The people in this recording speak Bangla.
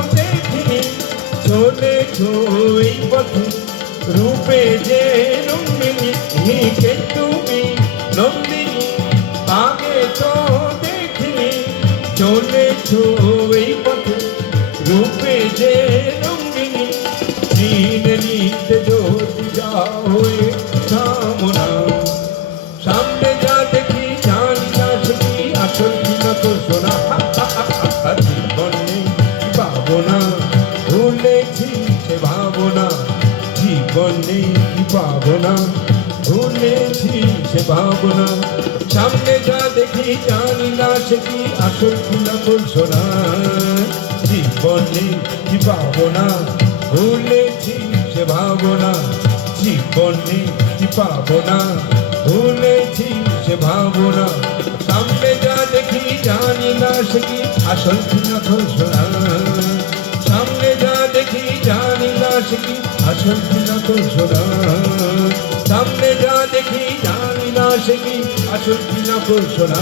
নন্দিনী চলেছো এই পথে রূপে যে রঙ্গিনী কে তুমি নন্দিনী আগে তো দেখিনি চলেছো এই পথে রূপে যে রঙ্গিনী নীল নীল জ্যোতি যাও কামনা পাবো না ভুলেছি সে ভাবনা, জীবন নেই পাবো না ভুলেছি সে ভাবনা, সামনে যা দেখি জানি না আসল কি না তো শোনা জীবন নেই পাবো না ভুলেছি সে ভাবনা, জীবন নেই পাবো না ভুলেছি সে ভাবনা, সামনে যা দেখি জানি না, সে কি আসল কিনা যা দেখি কি আসল কিনা ঘোষণা সামনে যা দেখি জানি না কি আসল কিনা ঘোষণা